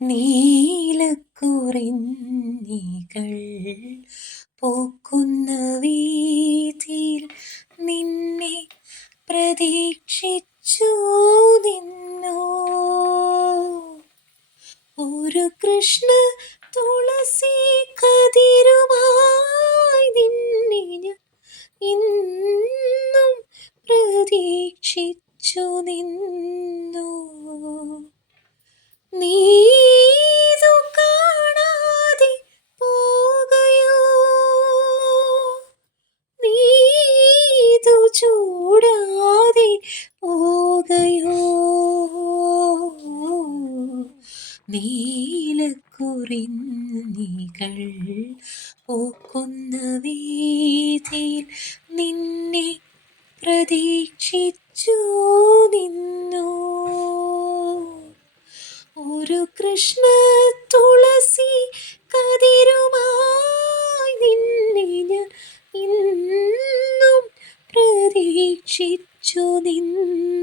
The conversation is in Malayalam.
നീലക്കുറിഞ്ഞികൾ പൂക്കുന്ന വീഥിയിൽ നിന്നെ പ്രതീക്ഷിച്ചു നിന്നു. ഒരു കൃഷ്ണ തുളസി കതിരുമായി നിന്നെ ഞാൻ ഇന്നും പ്രതീക്ഷിച്ചു നിന്നു. നീതു കാണാതെ പോകയോ, നീതു ചൂടാതെ പോകയോ, നീലക്കുറിഞ്ഞികൾ പൂക്കുന്ന വീഥിയിൽ നിന്നെ പ്രതീക്ഷിച്ചു നിന്നു. ഒരു കൃഷ്ണ തുളസി കതിരുമായി നിന്നെ ഞാൻ ഇന്നും പ്രതീക്ഷിച്ചു നിന്നു.